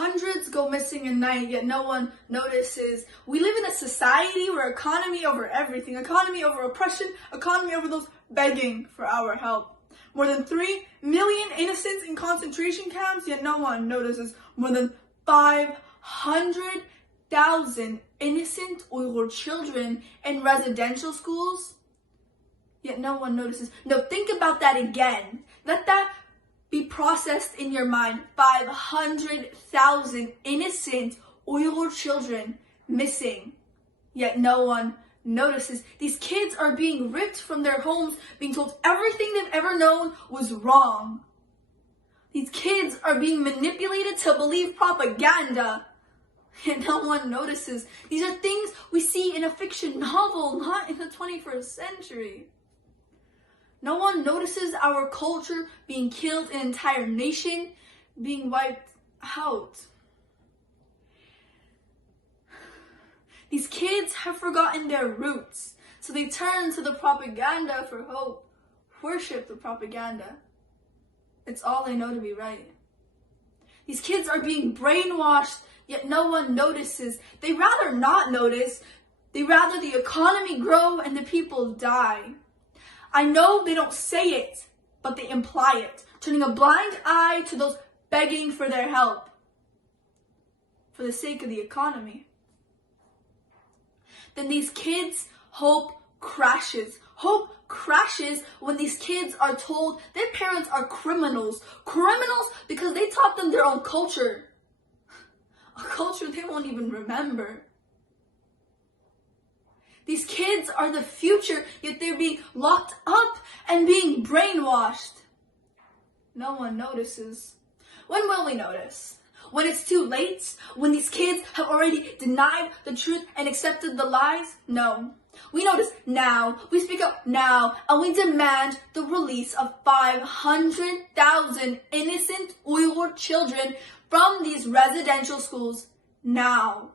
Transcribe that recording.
Hundreds go missing at night, yet no one notices. We live in a society where economy over everything, economy over oppression, economy over those begging for our help. More than 3 million innocents in concentration camps, yet no one notices. More than 500,000 innocent Uyghur children in residential schools, yet no one notices. No, think about that again. Let that be processed in your mind. 500,000 innocent Uyghur children missing, yet no one notices. These kids are being ripped from their homes, being told everything they've ever known was wrong. These kids are being manipulated to believe propaganda, yet no one notices. These are things we see in a fiction novel, not in the 21st century. No one notices our culture being killed, an entire nation being wiped out. These kids have forgotten their roots, so they turn to the propaganda for hope, worship the propaganda. It's all they know to be right. These kids are being brainwashed, yet no one notices. They rather not notice. They rather the economy grow and the people die. I know they don't say it, but they imply it, turning a blind eye to those begging for their help for the sake of the economy. Then these kids' hope crashes. Hope crashes when these kids are told their parents are criminals. Criminals because they taught them their own culture. A culture they won't even remember. These kids are the future, yet they're being locked up and being brainwashed. No one notices. When will we notice? When it's too late? When these kids have already denied the truth and accepted the lies? No. We notice now, we speak up now, and we demand the release of 500,000 innocent Uyghur children from these residential schools now.